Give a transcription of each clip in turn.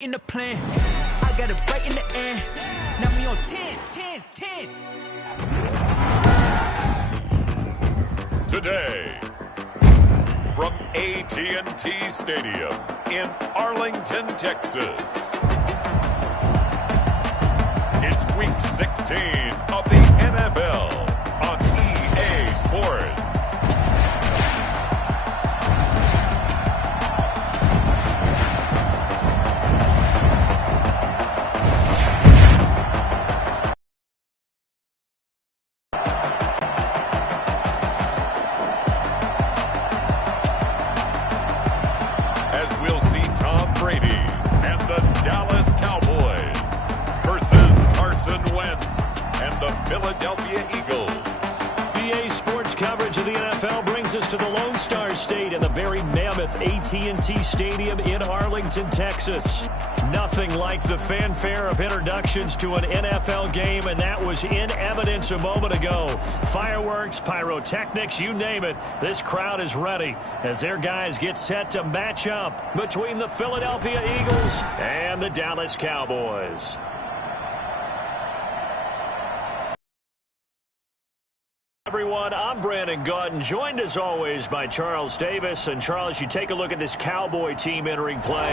In the plan, I got it right in the air. Now we on 10, 10, 10. Today, from AT&T Stadium in Arlington, Texas, it's Week 16 of the NFL on EA Sports. As we'll see Tom Brady and the Dallas Cowboys versus Carson Wentz and the Philadelphia Eagles. EA Sports coverage of the NFL brings us to the Lone Star State in the very mammoth AT&T Stadium in Arlington, Texas. Nothing like the fanfare of introductions to an NFL game, and that was in evidence a moment ago. Fireworks, pyrotechnics, you name it. This crowd is ready as their guys get set to match up between the Philadelphia Eagles and the Dallas Cowboys. Everyone, I'm Brandon Gautin, joined as always by Charles Davis. And Charles, you take a look at this Cowboy team entering play.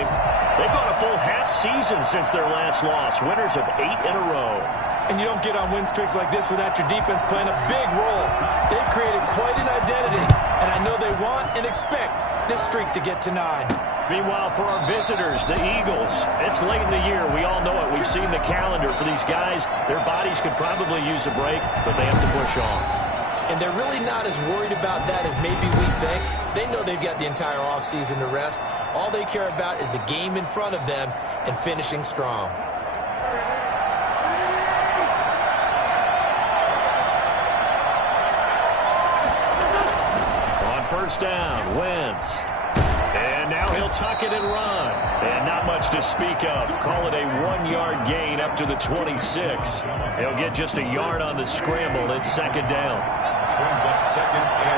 They've gone a full half season since their last loss, winners of 8 in a row. And you don't get on win streaks like this without your defense playing a big role. They've created quite an identity, and I know they want and expect this streak to get to 9. Meanwhile, for our visitors, the Eagles, it's late in the year. We all know it. We've seen the calendar for these guys. Their bodies could probably use a break, but they have to push on. And they're really not as worried about that as maybe we think. They know they've got the entire offseason to rest. All they care about is the game in front of them and finishing strong. On first down, Wentz. And now he'll tuck it and run. And not much to speak of. Call it a 1-yard gain up to the 26. He'll get just a yard on the scramble. It's second down. Brings up second and 9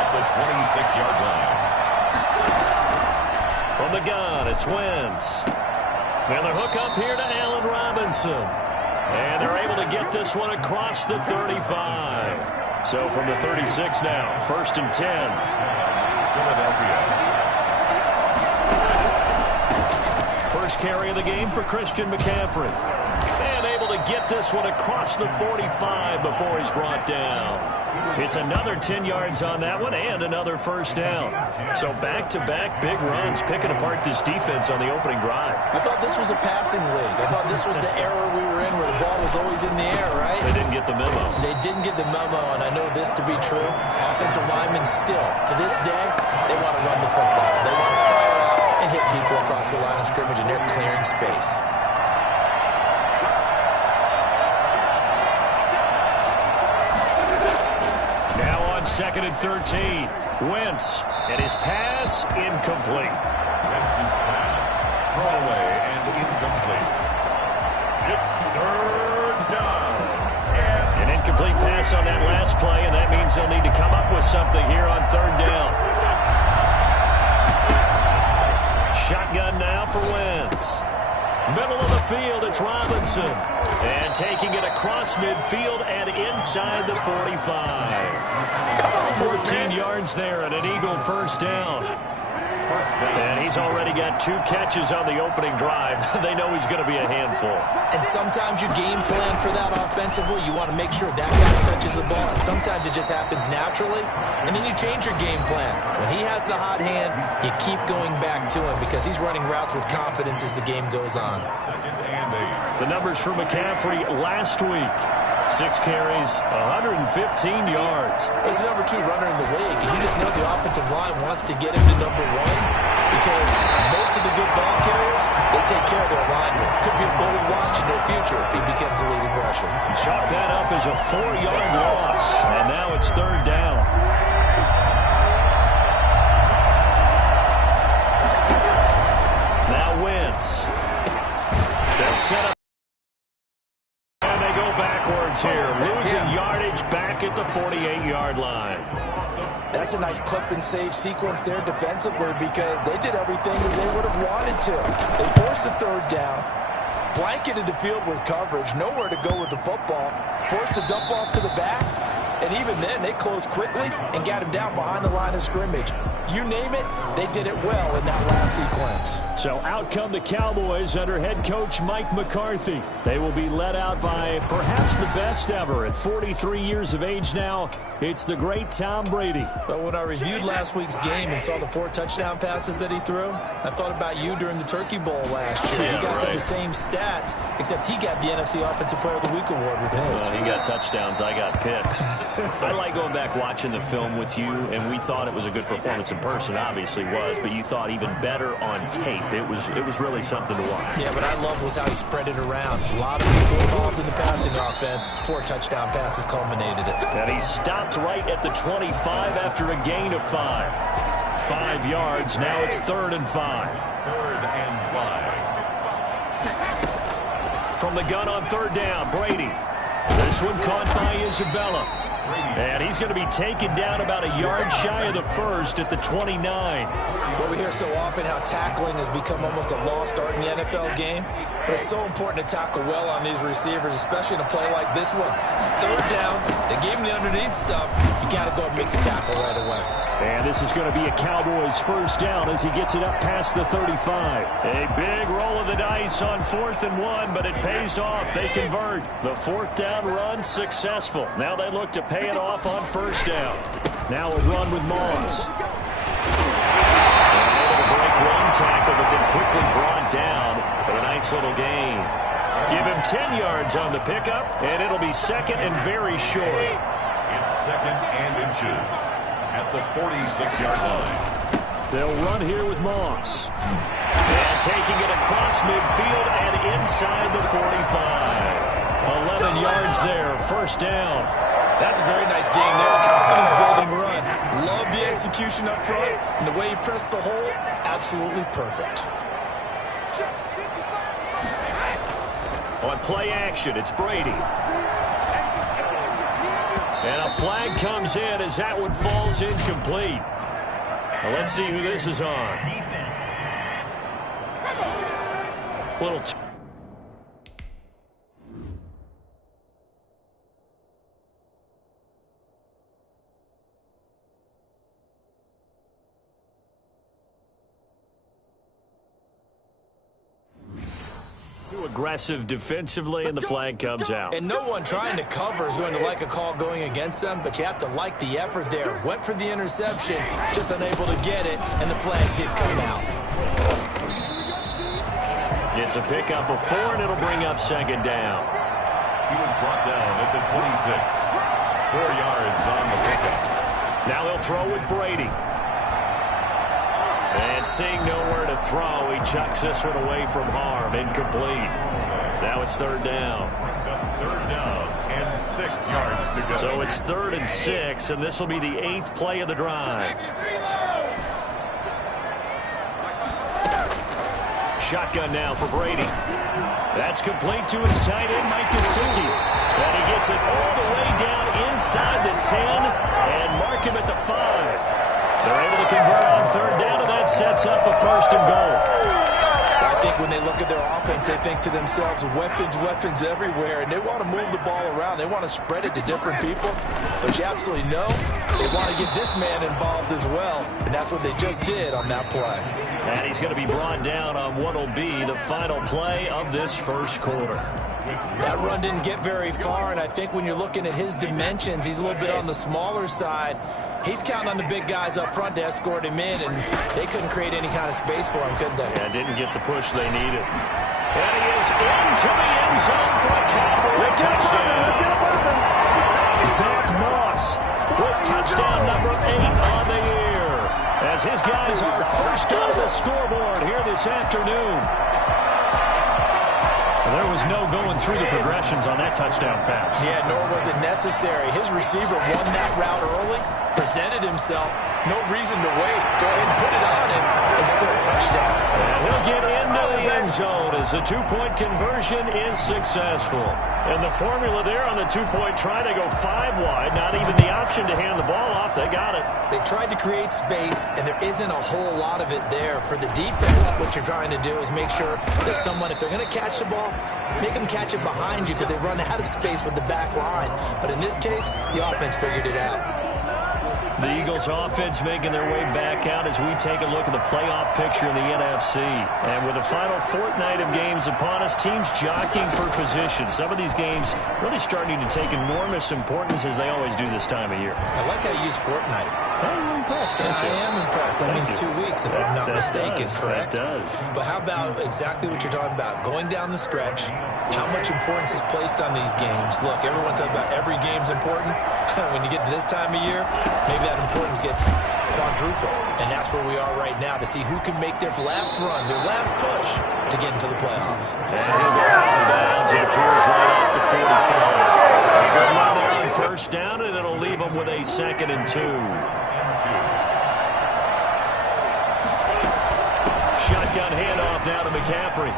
at the 26-yard line. From the gun, it's Wentz. And the hook up here to Allen Robinson. And they're able to get this one across the 35. So from the 36 now, first and 10. Philadelphia. First carry of the game for Christian McCaffrey. And able to get this one across the 45 before he's brought down. It's another 10 yards on that one and another first down. So back-to-back big runs picking apart this defense on the opening drive. I thought this was a passing league. I thought this was the era we were in where the ball was always in the air, right? They didn't get the memo. They didn't get the memo, and I know this to be true. Offensive linemen still, to this day, they want to run the football. They want to fire out and hit people across the line of scrimmage, and they're clearing space. Second and 13. Wentz, and his pass incomplete. Wentz's pass, throwaway and incomplete. It's third down. An incomplete pass on that last play, and that means they'll need to come up with something here on third down. Shotgun now for Wentz. Middle of the field, it's Robinson. And taking it across midfield and inside the 45. 14 yards there and an Eagle first down. And he's already got 2 catches on the opening drive. They know he's going to be a handful. And sometimes you game plan for that offensively. You want to make sure that guy touches the ball. And sometimes it just happens naturally. And then you change your game plan. When he has the hot hand, you keep going back to him because he's running routes with confidence as the game goes on. The numbers for McCaffrey last week. 6 carries, 115 yards. He's the number 2 runner in the league, and you just know the offensive line wants to get him to number 1 because most of the good ball carriers, they take care of their linemen. Could be a goal to watch in their future if he becomes the leading rusher. Chalk that up as a 4-yard loss, and now it's third down. Now Wentz. They'll set up. Here, losing yardage scrimmage back at the 48-yard line. That's a nice clip and save sequence there defensively because they did everything as they would have wanted to. They forced a third down, blanketed the field with coverage, nowhere to go with the football, forced a dump off to the back, and even then they closed quickly and got him down behind the line of scrimmage. You name it, they did it well in that last sequence. So out come the Cowboys under head coach Mike McCarthy. They will be led out by perhaps the best ever at 43 years of age now. It's the great Tom Brady. But when I reviewed last week's game and saw the 4 touchdown passes that he threw, I thought about you during the Turkey Bowl last year. Yeah, he got right. the same stats, except he got the NFC Offensive Player of the Week award with his. He got touchdowns, I got picks. I like going back watching the film with you, and we thought it was a good performance in person, obviously was, but you thought even better on tape. It was really something to watch. Yeah, but I loved was how he spread it around. A lot of people involved in the passing offense. 4 touchdown passes culminated it. And he stopped right at the 25 after a gain of 5. 5 yards. Now it's 3rd and 5. 3rd and 5. From the gun on 3rd down, Brady. This one caught by Isabella. And he's going to be taken down about a yard shy of the 1st at the 29. Well, we hear so often how tackling has become almost a lost art in the NFL game. But it's so important to tackle well on these receivers, especially in a play like this one. 3rd down, they gave him the underneath stuff. You got to go and make the tackle right away. And this is going to be a Cowboys 1st down as he gets it up past the 35. A big roll of the dice on 4th and 1, but it pays off. They convert. The 4th down run successful. Now they look to pay it off on 1st down. Now a run with Moss. Able to break one tackle, but then quickly brought down for a nice little gain. Give him 10 yards on the pickup, and it'll be 2nd and very short. It's 2nd and inches at the 46-yard line. They'll run here with Moss. And taking it across midfield and inside the 45. 11 yards there, 1st down. That's a very nice game there. Confidence-building run. Love the execution up front. And the way he pressed the hole, absolutely perfect. On play action, it's Brady. And a flag comes in as that one falls incomplete. Well, let's see who this is on. Little too aggressive defensively, and the flag comes out. And no one trying to cover is going to like a call going against them, but you have to like the effort there. Went for the interception, just unable to get it, and the flag did come out. It's a pickup of 4, and it'll bring up 2nd down. He was brought down at the 26. 4 yards on the pickup. Now they'll throw with Brady. And seeing nowhere to throw, he chucks this one away from harm. Incomplete. Now it's 3rd down. Brings up 3rd down and 6 yards to go. So it's 3rd and 6, and this will be the 8th play of the drive. Shotgun now for Brady. That's complete to his tight end, Mike Gesicki. And he gets it all the way down inside the 10 and mark him at the 5. They're able to convert on 3rd down, and that sets up a 1st and goal. I think when they look at their offense, they think to themselves, weapons everywhere, and they want to move the ball around. They want to spread it to different people, but you absolutely know they want to get this man involved as well, and that's what they just did on that play. And he's going to be brought down on what will be the final play of this 1st quarter. That run didn't get very far, and I think when you're looking at his dimensions, he's a little bit on the smaller side. He's counting on the big guys up front to escort him in, and they couldn't create any kind of space for him, could they? Yeah, didn't get the push they needed. And he is into the end zone for a Cowboy touchdown. Zach Moss with touchdown number 8 on the year, as his guys are first on the scoreboard here this afternoon. There was no going through the progressions on that touchdown pass. Yeah, nor was it necessary. His receiver won that route early, presented himself. No reason to wait. Go ahead and put it on him and score a touchdown. And he'll get into the end end zone as the two-point conversion is successful. And the formula there on the two-point try to go 5 wide. Not even the option to hand the ball off. They got it. They tried to create space, and there isn't a whole lot of it there for the defense. What you're trying to do is make sure that someone, if they're going to catch the ball, make them catch it behind you because they run out of space with the back line. But in this case, the offense figured it out. The Eagles offense making their way back out as we take a look at the playoff picture in the NFC. And with the final fortnight of games upon us, teams jockeying for position. Some of these games really starting to take enormous importance as they always do this time of year. I like how you use fortnight. I'm impressed, Yeah, I am impressed. That means 2 weeks, if I'm not mistaken, correct? That does. But how about exactly what you're talking about? Going down the stretch, how much importance is placed on these games? Look, everyone talks about every game's important. When you get to this time of year, maybe that importance gets quadruple. And that's where we are right now to see who can make their last run, their last push to get into the playoffs. And he'll go out of bounds. It appears right off the 45. A good run there on first down, and it'll leave them with a 2nd and 2. Shotgun handoff now to McCaffrey.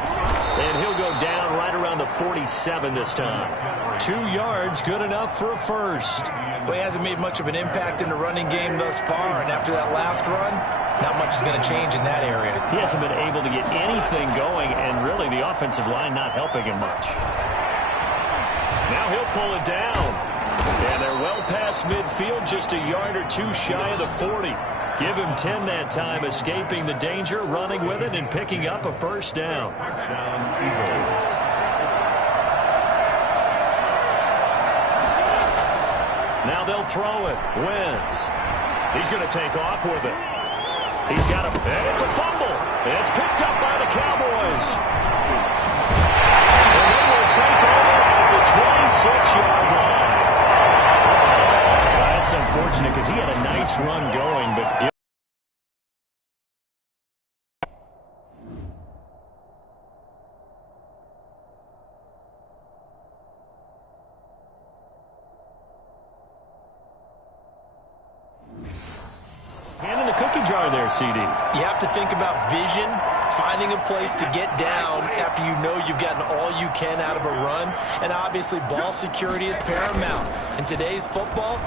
And he'll go down right around the 47 this time. 2 yards, good enough for a first. Well, he hasn't made much of an impact in the running game thus far, and after that last run, not much is going to change in that area. He hasn't been able to get anything going, and really the offensive line not helping him much. Now he'll pull it down. And they're well past midfield, just a yard or 2 shy of the 40. Give him 10 that time, escaping the danger, running with it, and picking up a first down. Now they'll throw it. Wentz. He's going to take off with it. He's got a... And it's a fumble. It's picked up by the Cowboys. And they will take over at the 26-yard line. That's unfortunate because he had a nice run going, but... Hand in the cookie jar there, CD. You have to think about vision, finding a place to get down after you know you've gotten all you can out of a run. And obviously, ball security is paramount. In today's football,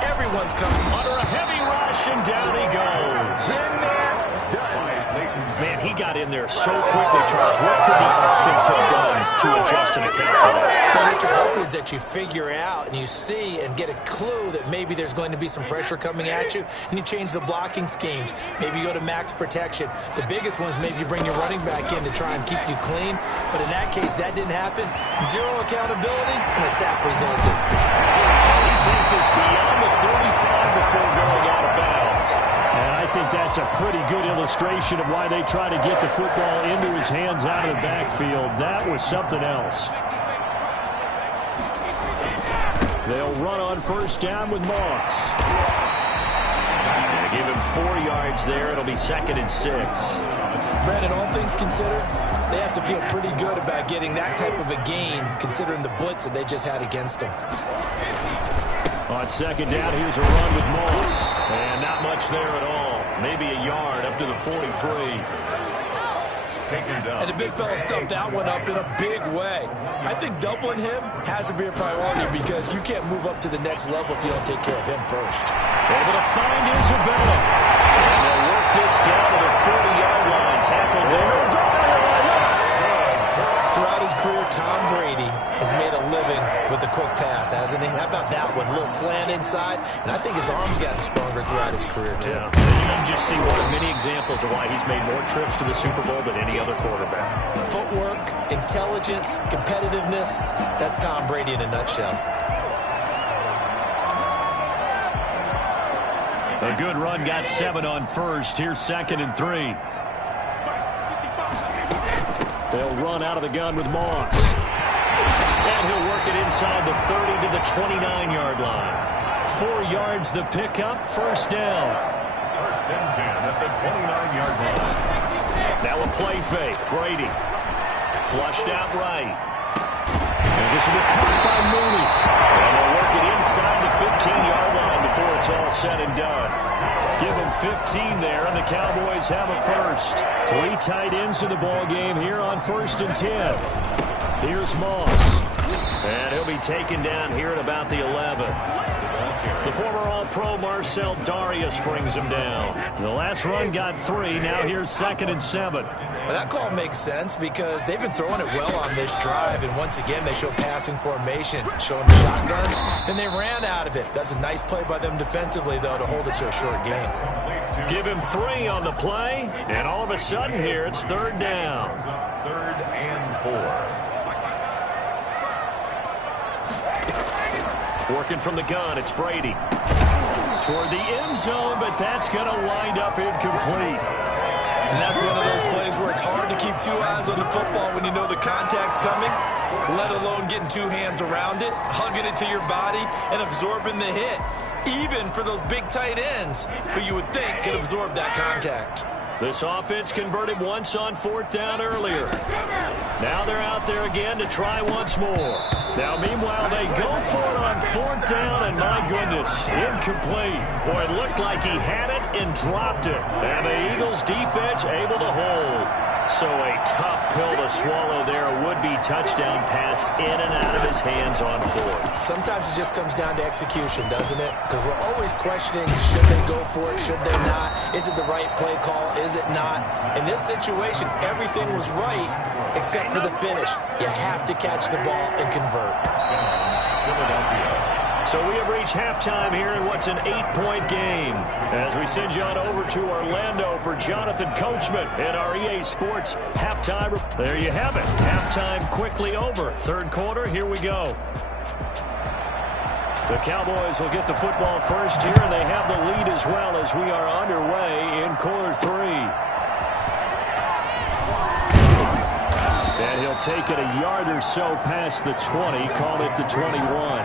everyone's coming. Under a heavy rush, and down he goes. Man, he got in there so quickly, Charles. What could the offense have done to adjust and account for that? Well, what you're hoping is that you figure out and you see and get a clue that maybe there's going to be some pressure coming at you, and you change the blocking schemes. Maybe you go to max protection. The biggest one is maybe you bring your running back in to try and keep you clean. But in that case, that didn't happen. 0 accountability, and a sack resulted. He takes us beyond the 35 before going out of bounds. And I think that's a pretty good illustration of why they try to get the football into his hands out of the backfield. That was something else. They'll run on first down with Moss. They give him 4 yards there. It'll be 2nd and 6. Brandon, all things considered, they have to feel pretty good about getting that type of a gain, considering the blitz that they just had against them. On 2nd down, here's a run with Moss. And not much there at all. Maybe a yard up to the 43. And the big fella stuffed that one up in a big way. I think doubling him has to be a priority because you can't move up to the next level if you don't take care of him first. Able to find Isabella. And they'll work this down to the 40-yard line. Tackle there. Throughout his career, Tom Brady has made a living with the quick pass, hasn't he? How about that one? A little slant inside, and I think his arm's gotten stronger throughout his career, too. Yeah. You can just see one of many examples of why he's made more trips to the Super Bowl than any other quarterback. Footwork, intelligence, competitiveness, that's Tom Brady in a nutshell. A good run got 7 on first. Here's 2nd and 3. They'll run out of the gun with Moss. And he'll work it inside the 30 to the 29-yard line. 4 yards the pickup, first down. 1st and 10 at the 29-yard line. Now a play fake. Brady. Flushed out right. And this will be caught by Mooney. And they'll work it inside the 15-yard line before it's all said and done. Give them 15 there, and the Cowboys have a first. 3 tight ends in the ball game here on 1st and 10. Here's Moss. And he'll be taken down here at about the 11. The former All-Pro Marcel Darius brings him down. The last run got 3. Now here's 2nd and 7. Well, that call makes sense because they've been throwing it well on this drive, and once again they show passing formation, showing the shotgun, and they ran out of it. That's a nice play by them defensively, though, to hold it to a short game. Give him 3 on the play, and all of a sudden here it's 3rd down. 3rd and 4. Working from the gun, it's Brady. Toward the end zone, but that's going to wind up incomplete. And that's one of those plays where it's hard to keep 2 eyes on the football when you know the contact's coming, let alone getting 2 hands around it, hugging it to your body, and absorbing the hit, even for those big tight ends who you would think could absorb that contact. This offense converted once on 4th down earlier. Now they're out there again to try once more. Now, meanwhile, they go for it on 4th down, and my goodness, incomplete. Boy, it looked like he had it and dropped it. And the Eagles' defense able to hold. So a tough pill to swallow there. A would-be touchdown pass in and out of his hands on 4th. Sometimes it just comes down to execution, doesn't it? Because we're always questioning, should they go for it, should they not? Is it the right play call, is it not? In this situation, everything was right except for the finish. You have to catch the ball and convert. So we have reached halftime here in what's an 8-point game. As we send you on over to Orlando for Jonathan Coachman in our EA Sports halftime. There you have it. Halftime quickly over. 3rd quarter, here we go. The Cowboys will get the football first here, and they have the lead as well as we are underway in quarter 3. And he'll take it a yard or so past the 20, call it the 21.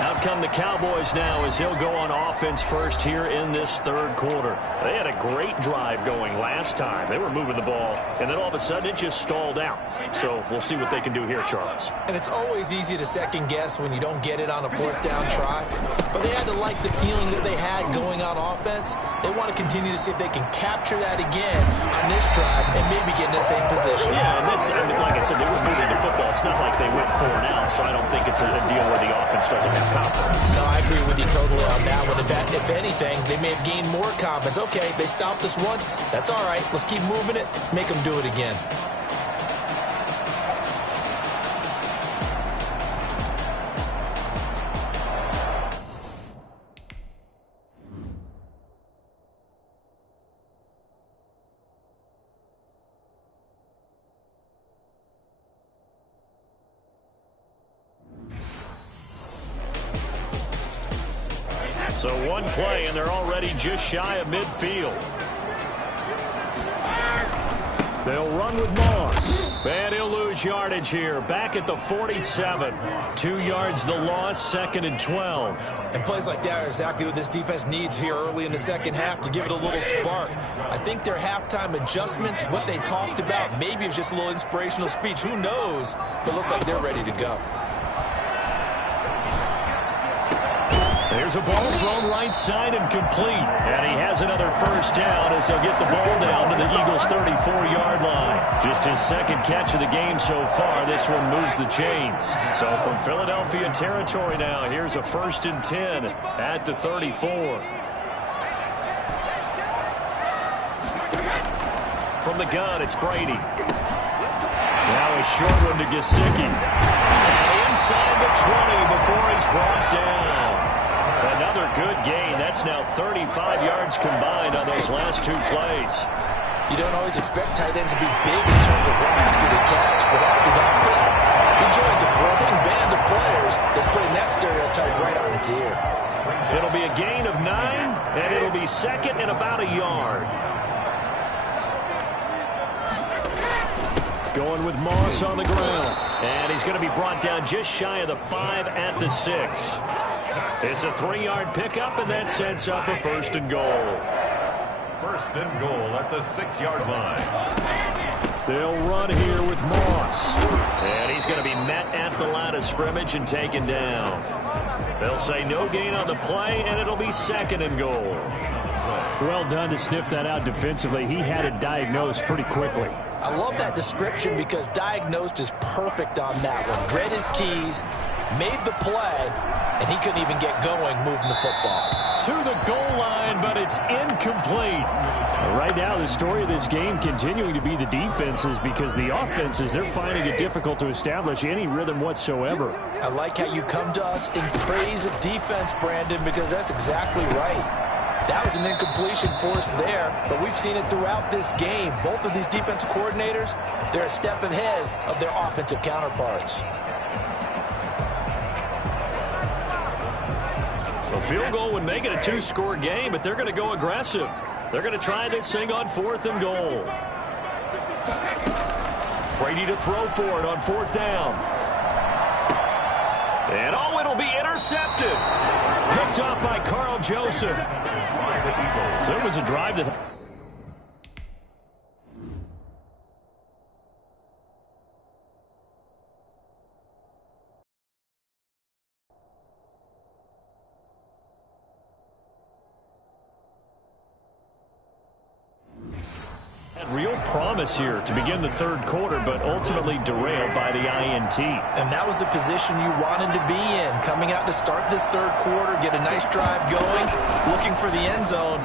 Out come the Cowboys now as they'll go on offense first here in this 3rd quarter. They had a great drive going last time. They were moving the ball, and then all of a sudden it just stalled out. So we'll see what they can do here, Charles. And it's always easy to second guess when you don't get it on a 4th down try. But they had to like the feeling that they had going on offense. They want to continue to see if they can capture that again on this drive and maybe get in the same position. Yeah, and that's, I mean, like I said, they were moving the football. It's not like they went 4 and out, so I don't think it's a deal where the offense doesn't have confidence. No, I agree with you totally on that one. If anything, they may have gained more confidence. Okay, they stopped us once. That's all right. Let's keep moving it. Make them do it again. So 1 play, and they're already just shy of midfield. They'll run with Moss. And he'll lose yardage here. Back at the 47. 2 yards the loss, 2nd and 12. And plays like that are exactly what this defense needs here early in the second half to give it a little spark. I think their halftime adjustment, what they talked about, maybe it was just a little inspirational speech. Who knows? But it looks like they're ready to go. There's a ball thrown right side and complete. And he has another first down as they'll get the ball down to the Eagles' 34-yard line. Just his 2nd catch of the game so far. This one moves the chains. So from Philadelphia territory now, here's a 1st and 10 at the 34. From the gun, it's Brady. Now a short one to Gesicki. And inside the 20 before he's brought down. Another good gain. That's now 35 yards combined on those last 2 plays. You don't always expect tight ends to be big in terms of run after the catch, but after that play, he joins a growing band of players that's putting that stereotype right on its ear. It'll be a gain of 9, and it'll be 2nd and about a yard. Going with Moss on the ground. And he's going to be brought down just shy of the 5 at the 6. It's a 3-yard pickup, and that sets up a 1st and goal. 1st and goal at the 6-yard line. They'll run here with Moss. And he's going to be met at the line of scrimmage and taken down. They'll say no gain on the play, and it'll be 2nd and goal. Well done to sniff that out defensively. He had it diagnosed pretty quickly. I love that description because diagnosed is perfect on that one. Read his keys, made the play, and he couldn't even get going moving the football. To the goal line, but it's incomplete. Right now, the story of this game continuing to be the defenses, because the offenses, they're finding it difficult to establish any rhythm whatsoever. I like how you come to us in praise of defense, Brandon, because that's exactly right. That was an incompletion for us there, but we've seen it throughout this game. Both of these defensive coordinators, they're a step ahead of their offensive counterparts. A field goal would make it a 2-score game, but they're going to go aggressive. They're going to try this thing on 4th and goal. Brady to throw for it on 4th down. And oh, it'll be intercepted. Picked off by Carl Joseph. So it was a drive that... Real promise here to begin the 3rd quarter, but ultimately derailed by the INT. And that was the position you wanted to be in. Coming out to start this 3rd quarter, get a nice drive going, looking for the end zone.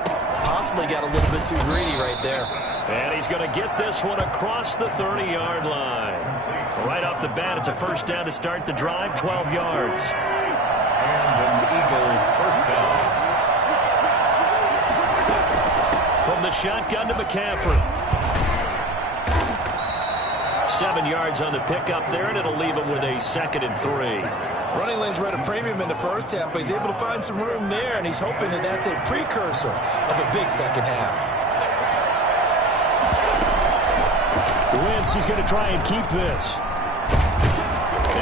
Possibly got a little bit too greedy right there. And he's going to get this one across the 30-yard line. So right off the bat, it's a 1st down to start the drive, 12 yards. And the Eagles first down. From the shotgun to McCaffrey. 7 yards on the pickup there, and it'll leave him with a 2nd and 3. Running lanes were at a premium in the first half, but he's able to find some room there, and he's hoping that that's a precursor of a big second half. Wentz, he's going to try and keep this.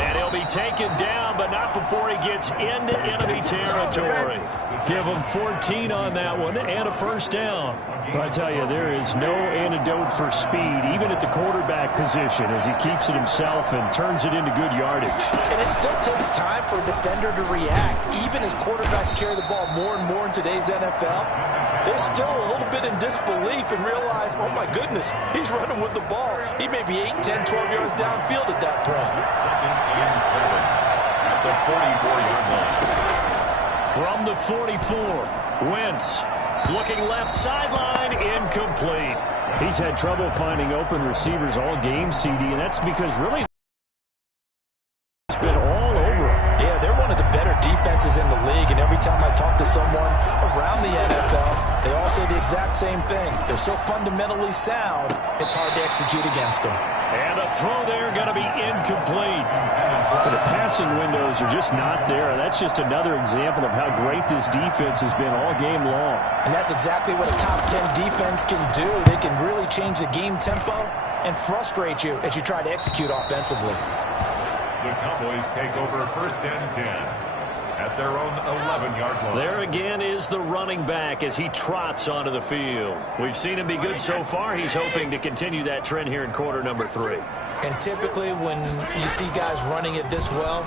And he'll be taken down, but not before he gets into enemy territory. Give him 14 on that one and a 1st down. But I tell you, there is no antidote for speed, even at the quarterback position, as he keeps it himself and turns it into good yardage. And it still takes time for a defender to react. Even as quarterbacks carry the ball more and more in today's NFL, they're still a little bit in disbelief and realize, oh my goodness, he's running with the ball. He may be 8, 10, 12 yards downfield at that point. 2nd and 7 at the 44-yard line. From the 44, Wentz looking left sideline, incomplete. He's had trouble finding open receivers all game, CD, and that's because really it's been all over him. Yeah, they're one of the better defenses in the league, and every time I talk to someone around the NFL, they all say the exact same thing. They're so fundamentally sound, it's hard to execute against them. And a throw there going to be incomplete. But the passing windows are just not there. That's just another example of how great this defense has been all game long. And that's exactly what a top 10 defense can do. They can really change the game tempo and frustrate you as you try to execute offensively. The Cowboys take over 1st and 10 at their own 11-yard line. There again is the running back as he trots onto the field. We've seen him be good so far. He's hoping to continue that trend here in quarter number 3. And typically when you see guys running it this well,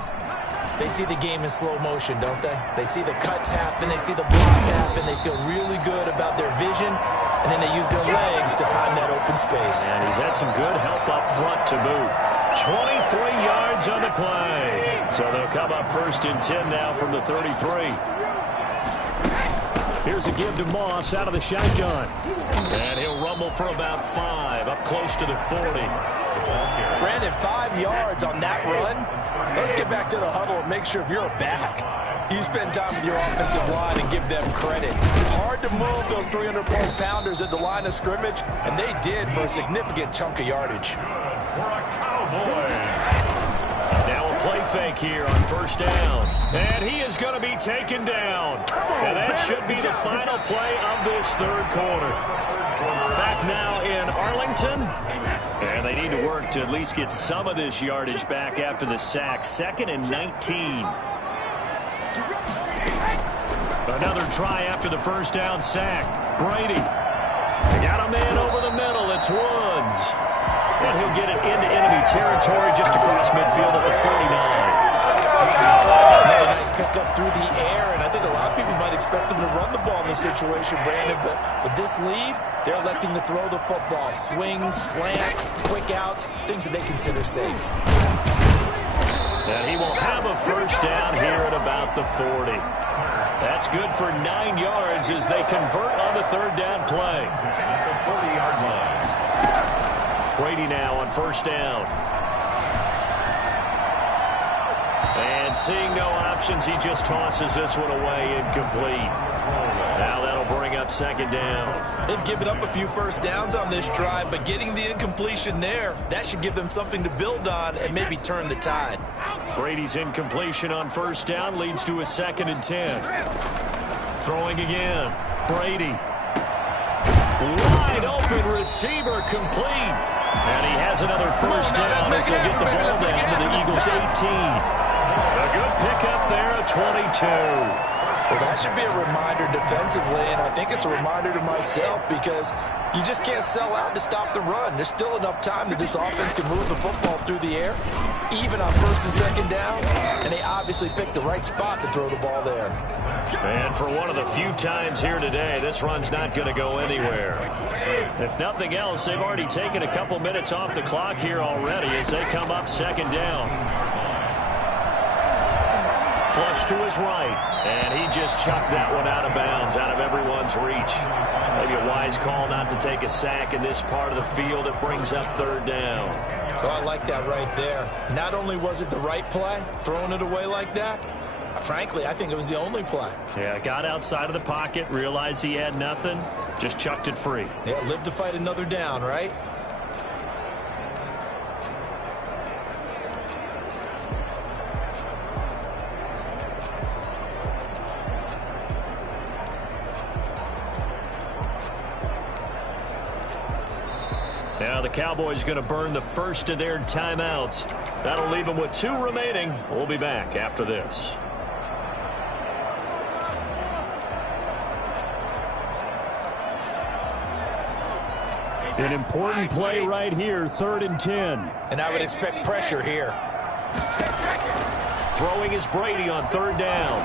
they see the game in slow motion, don't they? They see the cuts happen, they see the blocks happen, they feel really good about their vision, and then they use their legs to find that open space. And he's had some good help up front to boot. 23 yards on the play. So they'll come up 1st and 10 now from the 33. Here's a give to Moss out of the shotgun. And he'll rumble for about 5, up close to the 40. Brandon, 5 yards on that run. Let's get back to the huddle and make sure if you're a back, you spend time with your offensive line and give them credit. Hard to move those 300-plus pounders at the line of scrimmage, and they did for a significant chunk of yardage. For a Cowboys. Now a play fake here on 1st down. And he is going to be taken down. And that should be the final play of this 3rd quarter. Back now in Arlington. And they need to work to at least get some of this yardage back after the sack. 2nd and 19. Another try after the 1st down sack. Brady. They got a man over the middle. It's Woods. And he'll get it into enemy territory just across midfield at the 49. Another nice pickup through the air, and I think a lot of people might expect them to run the ball in this situation, Brandon, but with this lead, they're electing to throw the football. Swings, slants, quick outs, things that they consider safe. And he will have a first down here at about the 40. That's good for 9 yards as they convert on the third down play. At the 40-yard line. Brady now on first down. And seeing no options, he just tosses this one away, incomplete. Now that'll bring up second down. They've given up a few first downs on this drive, but getting the incompletion there, that should give them something to build on and maybe turn the tide. Brady's incompletion on first down leads to a 2nd and 10. Throwing again. Brady. Wide open receiver complete. And he has another first down as he'll get the ball down to the Eagles' 18. A good pickup there at 22. Well, that should be a reminder defensively, and I think it's a reminder to myself because you just can't sell out to stop the run. There's still enough time that this offense can move the football through the air, even on first and second down, and they obviously picked the right spot to throw the ball there. And for one of the few times here today, this run's not going to go anywhere. If nothing else, they've already taken a couple minutes off the clock here already as they come up second down. Flush to his right, and he just chucked that one out of bounds, out of everyone's reach. Maybe a wise call not to take a sack in this part of the field. It brings up third down. Oh, I like that right there. Not only was it the right play, throwing it away like that, frankly, I think it was the only play. Yeah, got outside of the pocket, realized he had nothing, just chucked it free. Yeah, live to fight another down, right? Now the Cowboys going to burn the first of their timeouts. That'll leave them with 2 remaining. We'll be back after this. An important play right here, 3rd and 10. And I would expect pressure here. Throwing is Brady on 3rd down.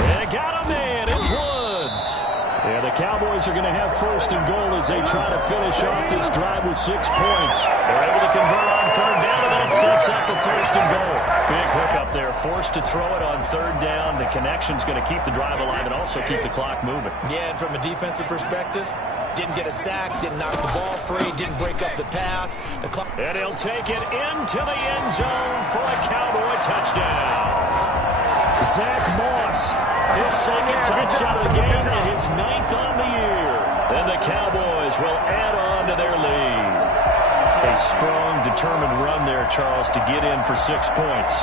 And got him in. It's Woods. Yeah, the Cowboys are going to have first and goal as they try to finish off this drive with 6 points. They're able to convert on 3rd down, and that sets up a first and goal. Big hookup there, forced to throw it on 3rd down. The connection's going to keep the drive alive and also keep the clock moving. Yeah, and from a defensive perspective, didn't get a sack, didn't knock the ball free, didn't break up the pass. And he'll take it into the end zone for a Cowboy touchdown. Zach Moss, his 2nd touchdown of the game and his 9th on the year. Then the Cowboys will add on to their lead. A strong, determined run there, Charles, to get in for 6 points.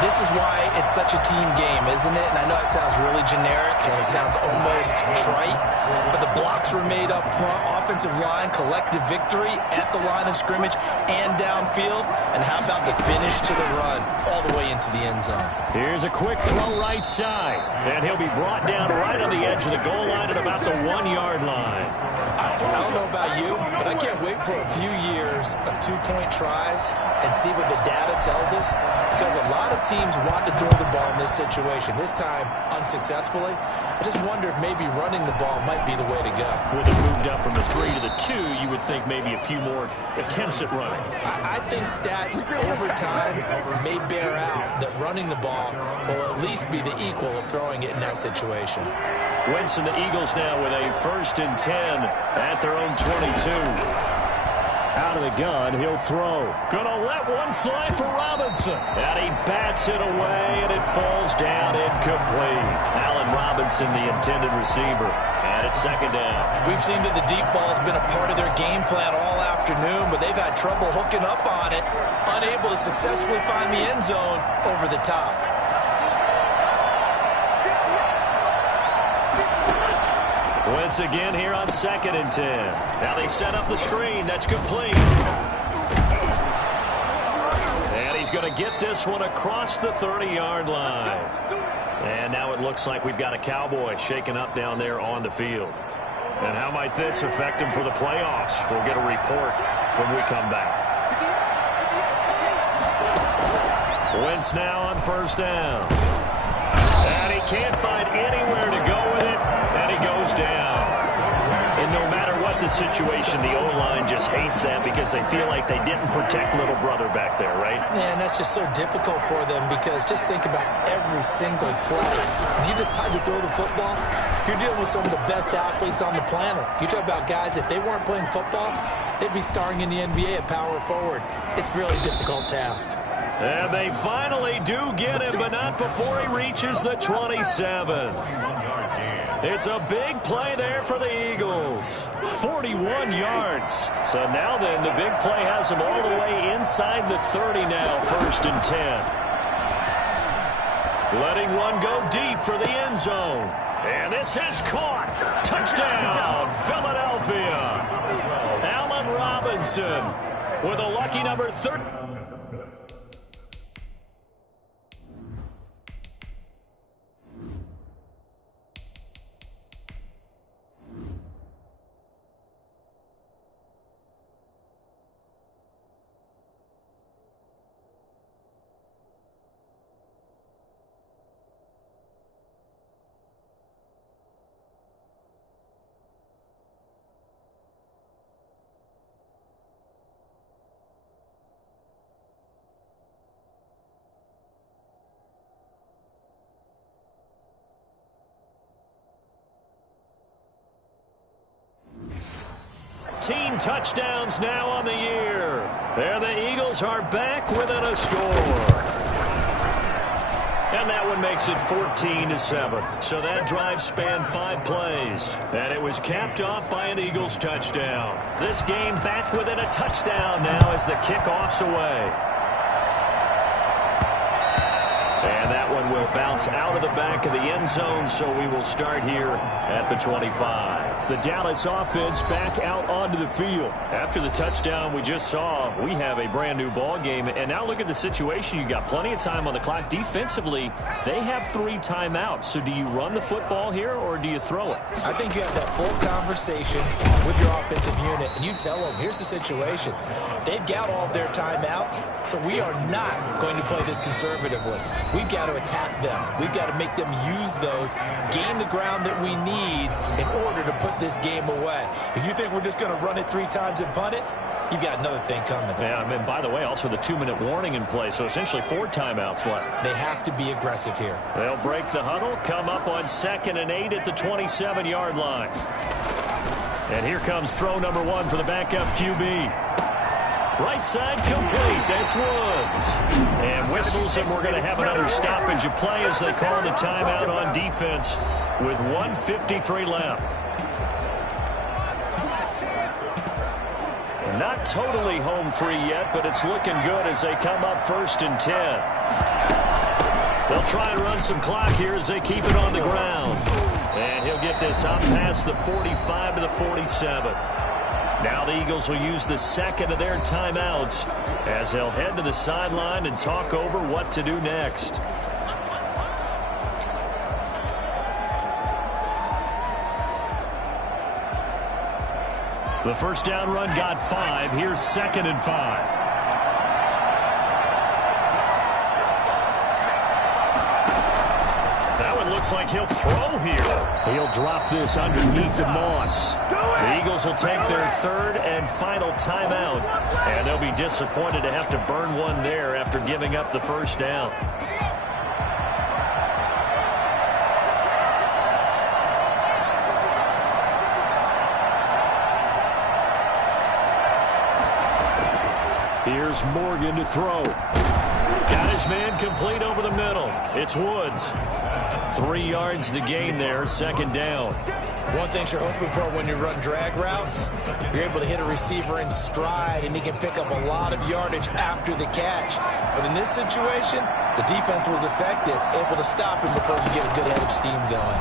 This is why it's such a team game, isn't it? And I know it sounds really generic and it sounds almost trite, but the blocks were made up front, offensive line, collective victory at the line of scrimmage and downfield. And how about the finish to the run all the way into the end zone? Here's a quick throw right side, and he'll be brought down right on the edge of the goal line at about the 1-yard line. I don't know about you, but I can't wait for a few years of 2-point tries and see what the data tells us, because a lot of teams want to throw the ball in this situation, this time unsuccessfully. I just wonder if maybe running the ball might be the way to go. With it moved up from the 3 to the 2, you would think maybe a few more attempts at running. I think stats over time may bear out that running the ball will at least be the equal of throwing it in that situation. Wentz and the Eagles now with a 1st and 10 at their own 22. Out of the gun, he'll throw. Gonna let one fly for Robinson. And he bats it away, and it falls down incomplete. Allen Robinson, the intended receiver. And it's 2nd down. We've seen that the deep ball has been a part of their game plan all afternoon, but they've had trouble hooking up on it, unable to successfully find the end zone over the top. Wentz again here on 2nd and 10. Now they set up the screen. That's complete. And he's going to get this one across the 30-yard line. And now it looks like we've got a Cowboy shaken up down there on the field. And how might this affect him for the playoffs? We'll get a report when we come back. Wentz now on first down. And he can't find anywhere to go with it, and he goes down. And no matter what the situation, the O-line just hates that because they feel like they didn't protect little brother back there, right? Yeah, and that's just so difficult for them because just think about every single play. When you decide to throw the football, you're dealing with some of the best athletes on the planet. You talk about guys, if they weren't playing football, they'd be starring in the NBA at power forward. It's a really difficult task. And they finally do get him, but not before he reaches the 27. It's a big play there for the Eagles. 41 yards. So now then, the big play has him all the way inside the 30 now, 1st and 10. Letting one go deep for the end zone. And this is caught. Touchdown, Philadelphia. Allen Robinson with a lucky number 30. Team touchdowns now on the year. There the Eagles are back within a score. And that one makes it 14-7. So that drive spanned 5 plays. And it was capped off by an Eagles touchdown. This game back within a touchdown now as the kickoff's away. And that one will bounce out of the back of the end zone, so we will start here at the 25. The Dallas offense back out onto the field. After the touchdown we just saw, we have a brand new ball game. And now look at the situation. You got plenty of time on the clock. Defensively, they have 3 timeouts. So do you run the football here or do you throw it? I think you have that full conversation with your offensive unit, and you tell them, here's the situation. They've got all of their timeouts, so we are not going to play this conservatively. We've got to attack them. We've got to make them use those, gain the ground that we need in order to put this game away. If you think we're just going to run it 3 times and punt it, you've got another thing coming. Yeah, and by the way, also the 2-minute warning in play, so essentially 4 timeouts left. They have to be aggressive here. They'll break the huddle, come up on 2nd and 8 at the 27-yard line. And here comes throw number 1 for the backup QB. Right side complete. That's Woods. And whistles, and we're going to have another stoppage of play as they call the timeout on defense with 1:53 left. Not totally home free yet, but it's looking good as they come up 1st and 10. They'll try and run some clock here as they keep it on the ground. And he'll get this up past the 45 to the 47. Now the Eagles will use the 2nd of their timeouts as they'll head to the sideline and talk over what to do next. The first down run got 5. Here's 2nd and 5. Looks like he'll throw here. He'll drop this underneath the Moss. The Eagles will take their 3rd and final timeout, and they'll be disappointed to have to burn one there after giving up the first down. Here's Morgan to throw. Got his man complete over the middle. It's Woods. 3 yards the gain there, 2nd down. One thing you're hoping for when you run drag routes, you're able to hit a receiver in stride, and he can pick up a lot of yardage after the catch. But in this situation, the defense was effective, able to stop him before you get a good head of steam going.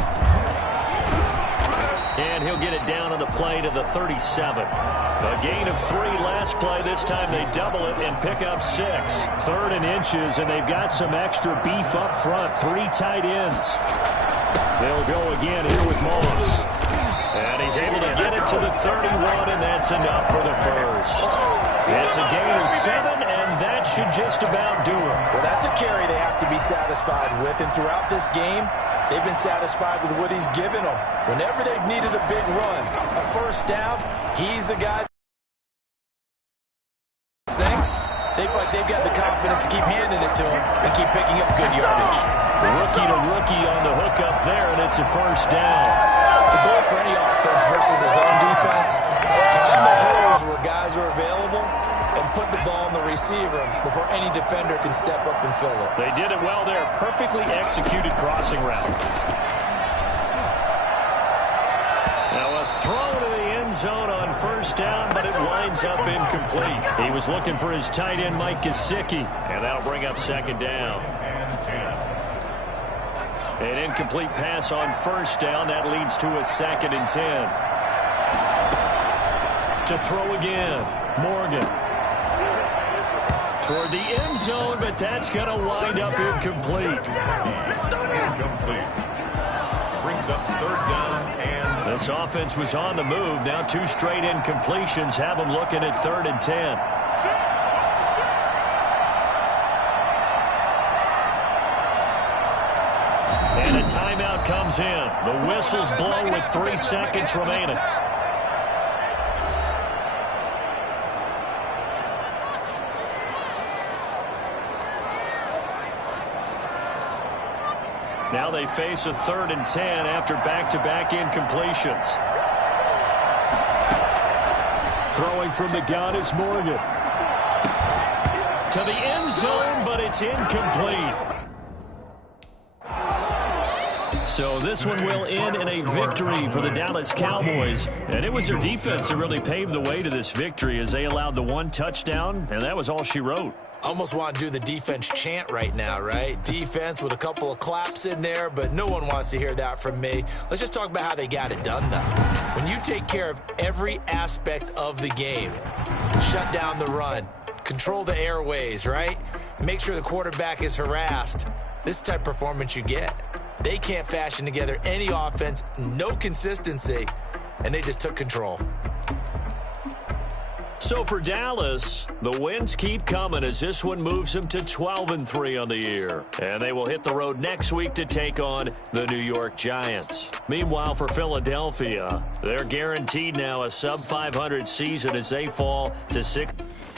And he'll get it down on the play to the 37. A gain of 3 last play. This time they double it and pick up 6. 3rd and inches, and they've got some extra beef up front. 3 tight ends. They'll go again here with Moss. And he's able to get it to the 31, and that's enough for the first. It's a gain of 7, and that should just about do it. Well, that's a carry they have to be satisfied with, and throughout this game, they've been satisfied with what he's given them. Whenever they've needed a big run, a first down, he's the guy. They feel like they've got the confidence to keep handing it to him and keep picking up good yardage. Rookie to rookie on the hook up there, and it's a first down. The goal for any offense versus his own defense, find the holes where guys are available and put the ball in the receiver before any defender can step up and fill it. They did it well there. Perfectly executed crossing route. Now a throw to the end zone on first down, but it winds up incomplete. He was looking for his tight end, Mike Gesicki, and that'll bring up second down. An incomplete pass on first down. That leads to a 2nd and 10. To throw again, Morgan. Toward the end zone, but that's going to wind up incomplete. Incomplete. Brings up 3rd down and... This offense was on the move. Now 2 straight incompletions have them looking at 3rd and 10. And a timeout comes in. The whistles blow with 3 seconds remaining. Now they face a 3rd and 10 after back-to-back incompletions. Throwing from the gun is Morgan. To the end zone, but it's incomplete. So this one will end in a victory for the Dallas Cowboys. And it was their defense that really paved the way to this victory as they allowed the 1 touchdown, and that was all she wrote. Almost want to do the defense chant right now, right? Defense with a couple of claps in there, but no one wants to hear that from me. Let's just talk about how they got it done, though. When you take care of every aspect of the game, shut down the run, control the airways, right? Make sure the quarterback is harassed. This type of performance you get. They can't fashion together any offense, no consistency, and they just took control. So for Dallas, the wins keep coming as this one moves them to 12-3 on the year. And they will hit the road next week to take on the New York Giants. Meanwhile, for Philadelphia, they're guaranteed now a sub-500 season as they fall to 6th.